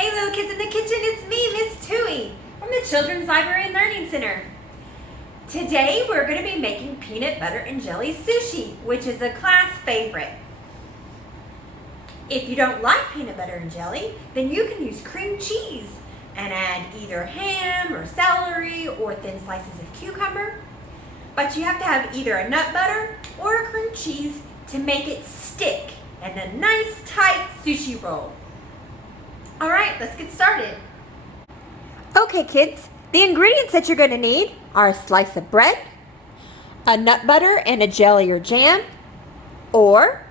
Hey little kids in the kitchen, it's me, Miss Tui, from the Children's Library and Learning Center. Today we're going to be making peanut butter and jelly sushi, which is a class favorite. If you don't like peanut butter and jelly, then you can use cream cheese and add either ham or celery or thin slices of cucumber. But you have to have either a nut butter or a cream cheese to make it stick and a nice tight sushi roll. All right, let's get started. Okay kids, the ingredients that you're going to need are a slice of bread, a nut butter and a jelly or jam, or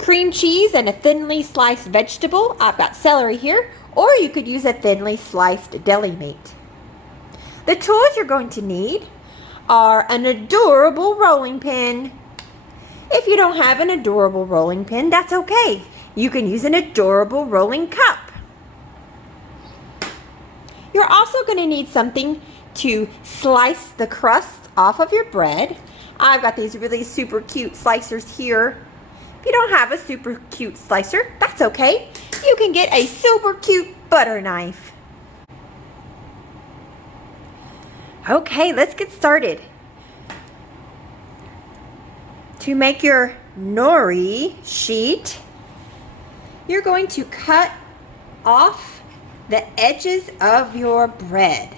cream cheese and a thinly sliced vegetable. I've got celery here, or you could use a thinly sliced deli meat. The tools you're going to need are an adorable rolling pin. If you don't have an adorable rolling pin, that's okay. You can use an adorable rolling cup. You're also going to need something to slice the crust off of your bread. I've got these really super cute slicers here. If you don't have a super cute slicer, that's okay. You can get a super cute butter knife. Okay, let's get started. To make your nori sheet, you're going to cut off the edges of your bread.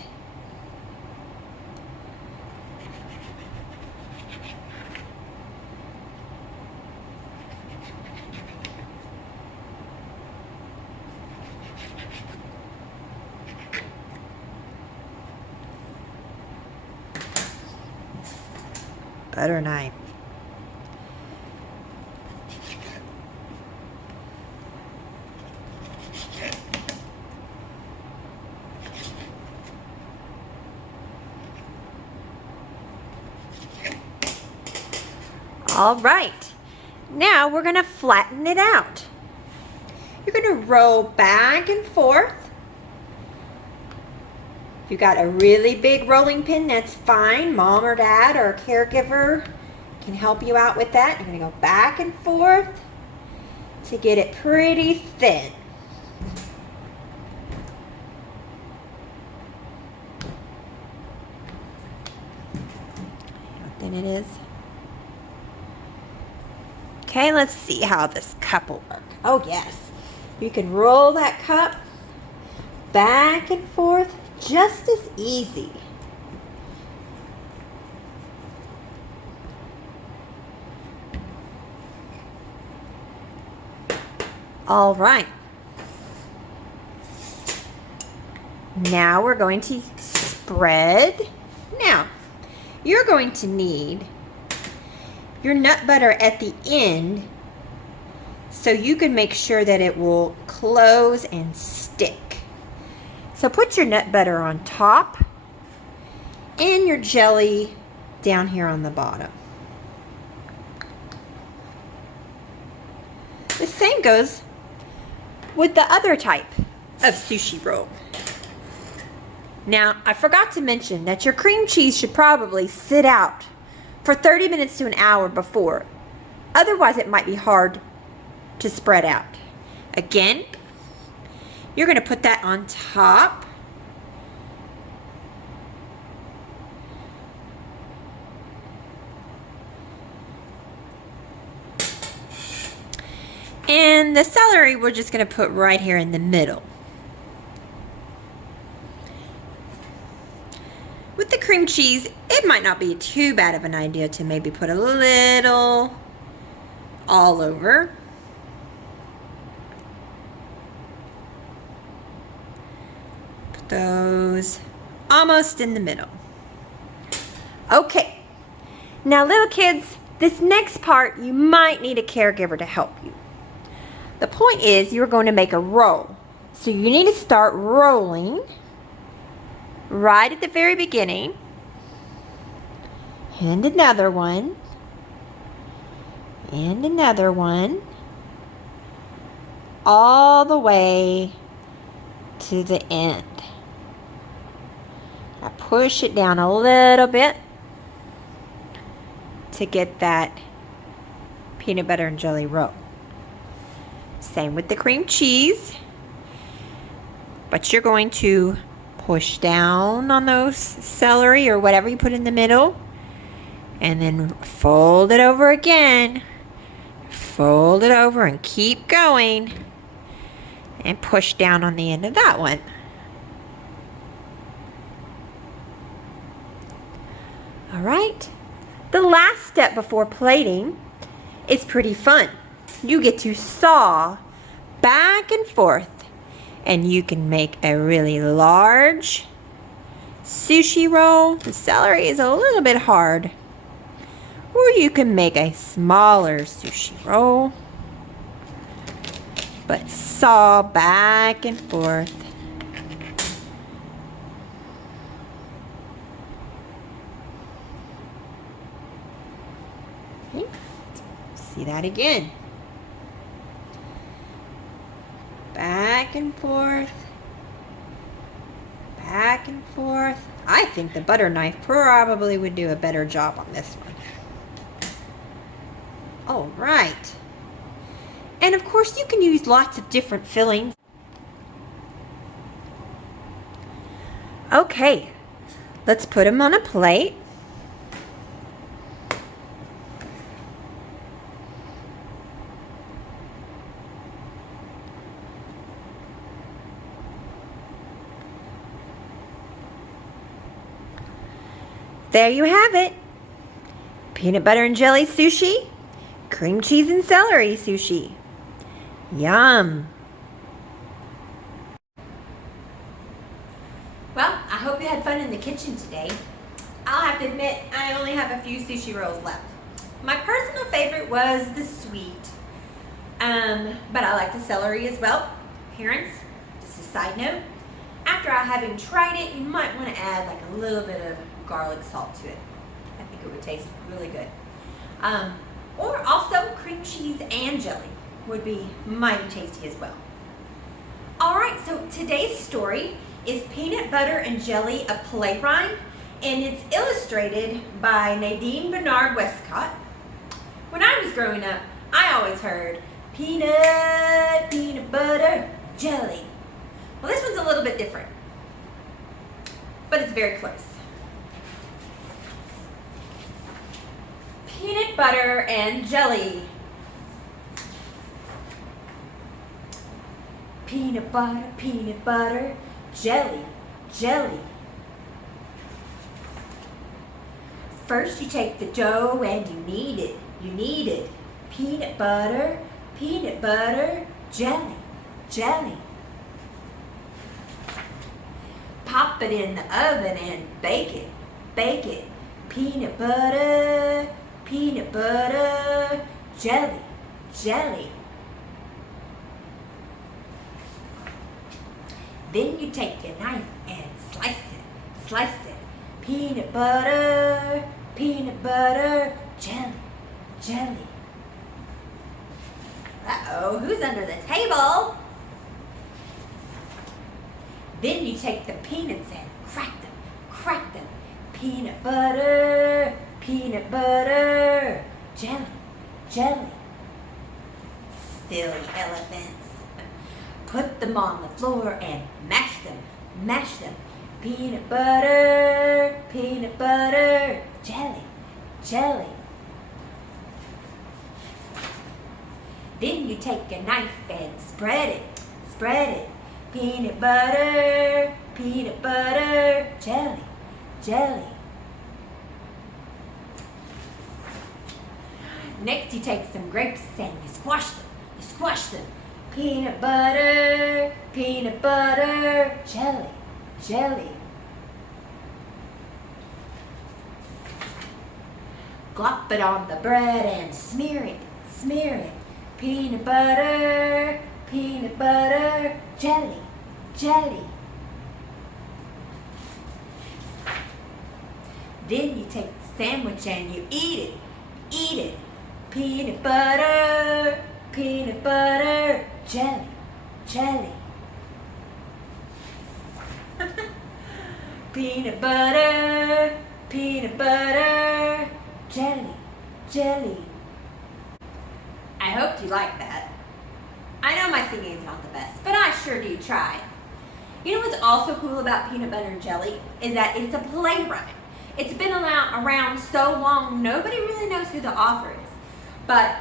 Butter knife. All right, now we're going to flatten it out. You're going to roll back and forth. If you've got a really big rolling pin, that's fine. Mom or dad or a caregiver can help you out with that. You're going to go back and forth to get it pretty thin. How thin it is. Okay, let's see how this cup will work. Oh yes, you can roll that cup back and forth just as easy. All right. Now we're going to spread. Now, you're going to need your nut butter at the end so you can make sure that it will close and stick. So put your nut butter on top and your jelly down here on the bottom. The same goes with the other type of sushi roll. Now, I forgot to mention that your cream cheese should probably sit out for 30 minutes to an hour before. Otherwise, it might be hard to spread out. Again, you're going to put that on top. And the celery we're just going to put right here in the middle. With the cream cheese, it might not be too bad of an idea to maybe put a little all over. Put those almost in the middle. Okay, now little kids, this next part you might need a caregiver to help you. The point is you're going to make a roll. So you need to start rolling right at the very beginning, and another one, and another one, all the way to the end. Now push it down a little bit to get that peanut butter and jelly roll. Same with the cream cheese. But you're going to push down on those celery or whatever you put in the middle, and then fold it over again. Fold it over and keep going, and push down on the end of that one. All right, the last step before plating is pretty fun. You get to saw back and forth, and you can make a really large sushi roll. The celery is a little bit hard. Or you can make a smaller sushi roll, but saw back and forth. Okay. See that again. Back and forth. Back and forth. I think the butter knife probably would do a better job on this one. All right. And of course you can use lots of different fillings. Okay, let's put them on a plate. There you have it. Peanut butter and jelly sushi, cream cheese and celery sushi. Yum. Well, I hope you had fun in the kitchen today. I'll have to admit, I only have a few sushi rolls left. My personal favorite was the sweet, but I like the celery as well. Parents, just a side note, after having tried it, you might want to add like a little bit of garlic salt to it. I think it would taste really good. Or also cream cheese and jelly would be mighty tasty as well. All right, so today's story is Peanut Butter and Jelly, a play rhyme, and it's illustrated by Nadine Bernard Westcott. When I was growing up, I always heard peanut, peanut butter, jelly. Well, this one's a little bit different, but it's very close. Peanut butter and jelly. Peanut butter, jelly, jelly. First you take the dough and you knead it. Peanut butter, jelly, jelly. Pop it in the oven and bake it. Peanut butter, jelly, jelly. Then you take your knife and slice it. Peanut butter, jelly, jelly. Uh-oh, who's under the table? Then you take the peanuts and crack them. Peanut butter, jelly, jelly. Silly elephants. Put them on the floor and mash them. Peanut butter, jelly, jelly. Then you take a knife and spread it. Peanut butter, jelly, jelly. Next you take some grapes and you squash them. Peanut butter, jelly, jelly. Glop it on the bread and smear it. Peanut butter, jelly, jelly. Then you take the sandwich and you eat it. Peanut butter, jelly, jelly. Peanut butter, jelly, jelly. I hope you like that. I know my singing is not the best, but I sure do try. You know what's also cool about peanut butter and jelly is that it's a play rhyme. It's been around so long, nobody really knows who the author is. But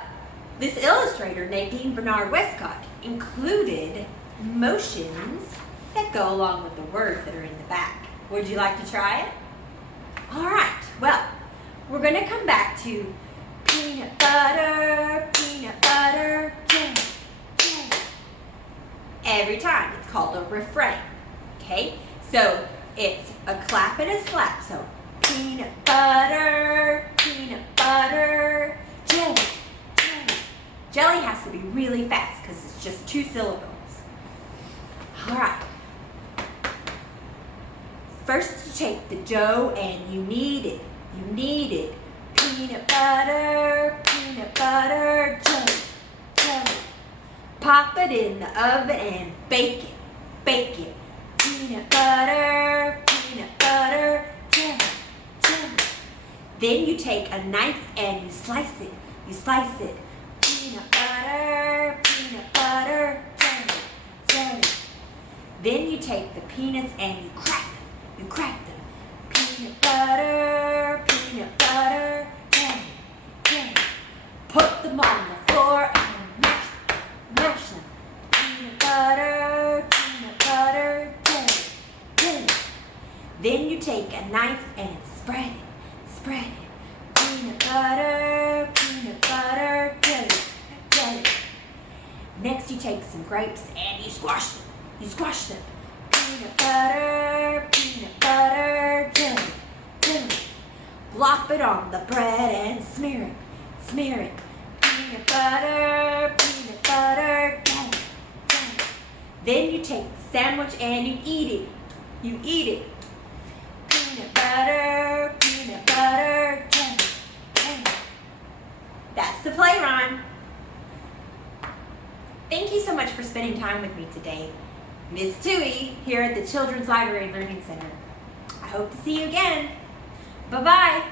this illustrator, Nadine Bernard Westcott, included motions that go along with the words that are in the back. Would you like to try it? All right, well, we're gonna come back to peanut butter, jelly, jelly. Every time, it's called a refrain, okay? So it's a clap and a slap, so peanut butter, jelly, jelly. Jelly has to be really fast because it's just 2 syllables. All right. First you take the dough and you knead it. You knead it. Peanut butter, jelly, jelly. Pop it in the oven and bake it, bake it. Peanut butter, jelly, jelly. Then you take a knife and you slice it, Peanut butter, jelly, jelly. Then you take the peanuts and you crack them, Peanut butter, jelly, jelly. Put them on the floor and mash them, Peanut butter, jelly, jelly. Then you take a knife and spread it, Peanut butter, jelly, jelly. Next you take some grapes and you squash them, Peanut butter, jelly, jelly. Plop it on the bread and smear it, Peanut butter, jelly, jelly. Then you take the sandwich and you eat it, Peanut butter, jelly, jelly. That's the play rhyme. Thank you so much for spending time with me today. Miss Tui here at the Children's Library and Learning Center. I hope to see you again. Bye-bye.